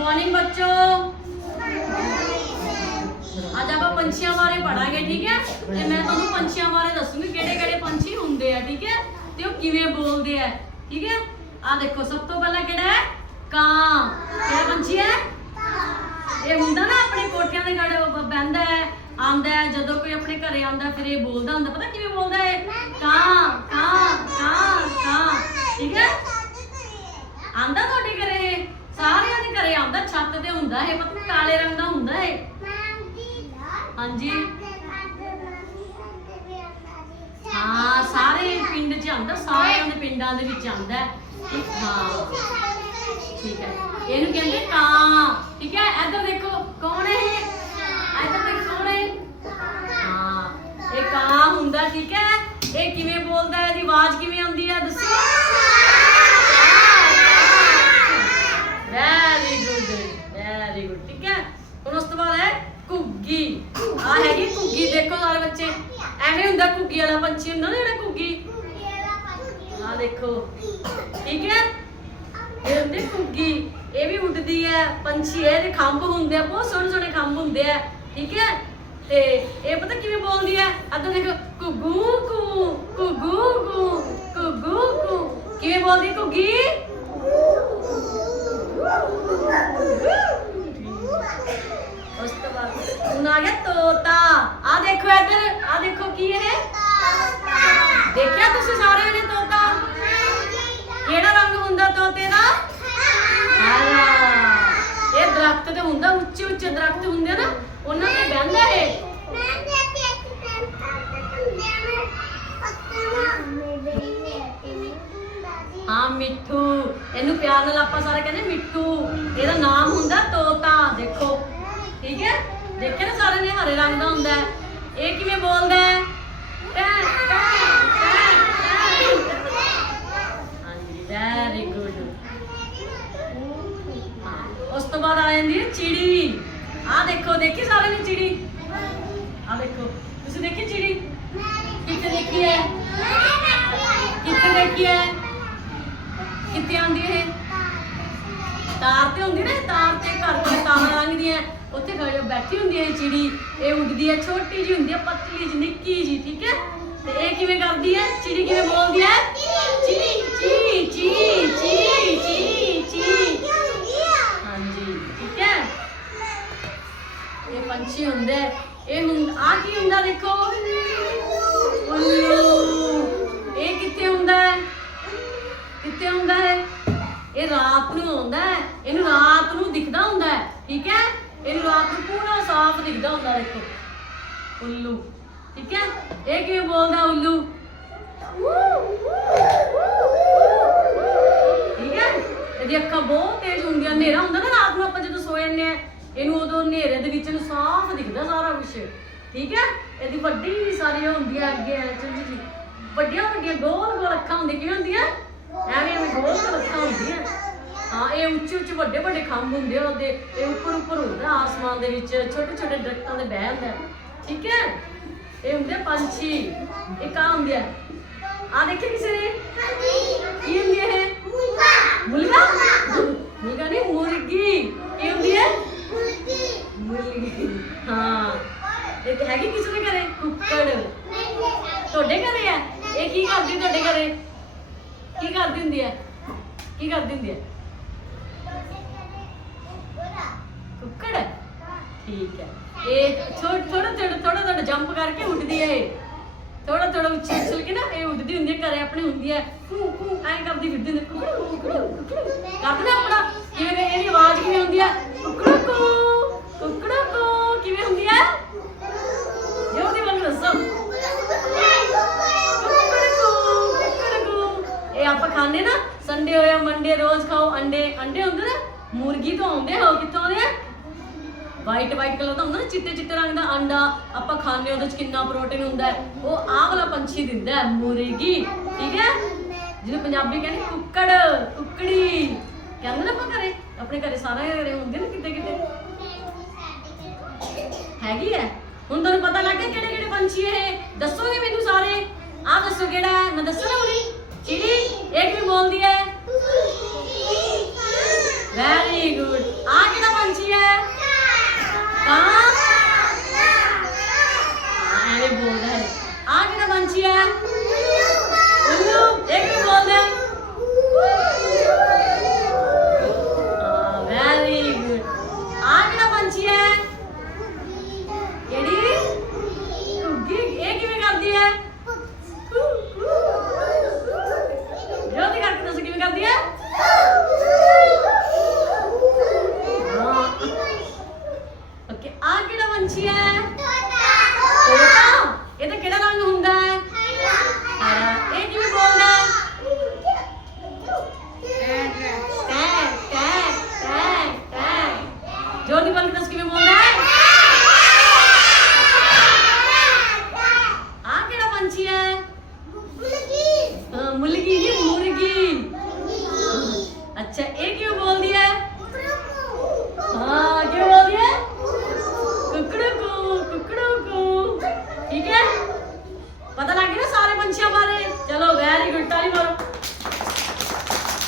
Morning बच्चों। आज आप पंछियों बारे पढ़ांगे, ठीक है। ते मैं तुहानू पंछियों बारे दसूंगी किहड़े-किहड़े पंछी हुंदे आ, ठीक है, ते ओह किवें बोलदे आ, ठीक है। आ देखो सब तो पहला किहड़ा है, कां। किहड़ा पंछी है? ये हुंदा ना अपने कोठियां दे गड़ बहिंदा है, आंदा है, जदों कोई अपने घरे आंदा फिर ये बोलदा हुंदा, पता किवें बोलदा है? कां कां कां कां, ठीक है। आंदा तुहाडे घरे, सारियां दे घरे आंदा, छत ते हुंदा है, पता काले रंग दा हुंदा है। हाँ जी, हाँ सारे पिंड च आंदा, सारियां दे पिंडां दे विच आंदा है। हाँ ठीक है, इहनूं कहंदे कां, ठीक है। इधर देखो कौन है, इधर देखो कौन है। हाँ ये कां हुंदा, ठीक है। ये किवें बोलदा है, इहदी आवाज किवें आंदी है दसो। वेरी गुड, वेरी गुड, ठीक है। हुण उस तो बाद है घुग्गी। आ हैगी घुग्गी, देखो सारे बच्चे एवें हुंदा घुग्गी वाला पंछी हुंदा ना जेहड़ा घुग्गी, आ देखो, ठीक है। ये हुंदी घुग्गी, ये भी उड़दी है पंछी है, ते खंभ हुंदे आ, बहुत सोहणे सोहणे खंभ हुंदे आ, ठीक है। ते ये पता किवें बोलदी है, अद्धा देखो घुग्गू घू घुग्गू घू घुग्गू घू, किवें बोलदी है घुग्गी। उस तो बाद हुण आ गया तोता। आ देखो इधर, आ देखो की है, देखिया तुसीं सारे ने तोता, केड़ा रंग हुंदा तोते दा? हरा। ये दरख्त ते हुंदा, उच्चे उच्चे दरख्त हुंदे ना, उन्हां ते बहिंदा है। हाँ मिट्ठू, इहनूं प्यार नाल आपां सारे कहंदे मिट्ठू, इहदा नाम हुंदा तोता, देखो, ठीक है। देखे ना सारे ने हरे रंग दा हुंदा है। ये किवें बोलदा है? Time time time time. हाँ जी वेरी गुड। हाँ उस तो बाद आ जांदी है चिड़ी। आ देखो, देखी सारे ने चिड़ी, आ देखो तुसीं देखी चिड़ी, कित्थे देखी है, कित्थे देखी है, कित्थे आंदी है? तार ते हुंदी ना, तार ते घर कोल तारां लंघदियां, उत्थे खड़े बैठी हुंदी है चिड़ी। ये उड़दी है, छोटी जी हुंदी है, पतली जी, निक्की जी, ठीक है। ते ये किवें करदी है चिड़ी, किवें बोलदी है? ची ची ची ची ची ची। हाँ जी ठीक है। ये पंछी हुंदे, ये आ की हुंदा देखो, उल्लू। ये कित्थे हुंदा है, कित्थे हुंदा है? ये रात नूं आउंदा है, इहनूं रात नूं दिखदा हुंदा है, ठीक है। इहनूं रात नूं पूरा साफ दिखदा हुंदा, देखो उल्लू, ठीक है। ये किवें बोलदा उल्लू, ठीक है। इहदी अक्खां बहुत तेज हुंदियां, हनेरा हुंदा ना रात नूं, आपां जदों सो जन्ने आ, इहनूं उदों हनेरे दे विच इहनूं साफ दिखदा सारा कुछ, ठीक है। इहदी वड्डी सारी हुंदियां अग्गे जी, वड्डियां वड्डियां गोल गोल अक्खां हुंदियां, किवें हुंदियां? एवें एवें गोल गोल अक्खां हुंदियां। हाँ ये उच्चे उच्चे वड्डे वड्डे खंभ हुंदे ओहदे, ये उप्पर उप्पर हुंदा आसमान दे विच, छोटे छोटे दरख्तां दे बह हुंदा, ठीक है। ये हुंदे पंछी। ये कां हुंदे आ, देखे किसी ने की हुंदी है? मुर्गा, मुर्गा नहीं मुर्गी, की हुंदी है? मुर्गी। हाँ एक हैगी किसी दे घरे कुक्कड़, तुहाडे घरे है? ये की करदी तुहाडे घरे, की करदी हुंदी है, की करदी हुंदी है? कुक्कड़, ठीक है। ये थोड़ा थोड़ा जंप करके उड़दी है, थोड़ा थोड़ा उछल उछल के ना ये उड़दी हुंदी है, घरे अपने हुंदी है, कू कू ऐ करदी फिरदी हुंदी, कुकड़ू कुकड़ू कुकड़ू करदे ना अपना। किवें इहदी आवाज किवें हुंदी है? कुकड़ू कू कुकड़ू कू, किवें हुंदी है? जोरदी बोल दसो। ये आप खाने ना, संडे होया मंडे रोज खाओ अंडे, अंडे होंदे ना, मुर्गी तो आउंदे हो कित्थों आउंदे? वाइट वाइट कलर दा हुंदा ना, चिट्टे चिट्टे रंग दा अंडा आपां खाने, ओहदे च किन्ना प्रोटीन हुंदा है, वो आ वाला पंछी दिंदा है मुर्गी, ठीक है। जिहनूं पंजाबी कहंदे कुक्कड़ कुकड़ी कहंदे ना, आपां घरे अपने घरे सारे घरे हुंदे ना, किते किते हैगी है। हुण तुहानूं पता लग गया किहड़े किहड़े पंछी है, दसोगे मैनूं सारे? आ दसो किहड़ा है, मैं दस्सां ना चिड़ी। एक भी बोल दिया है, वेरी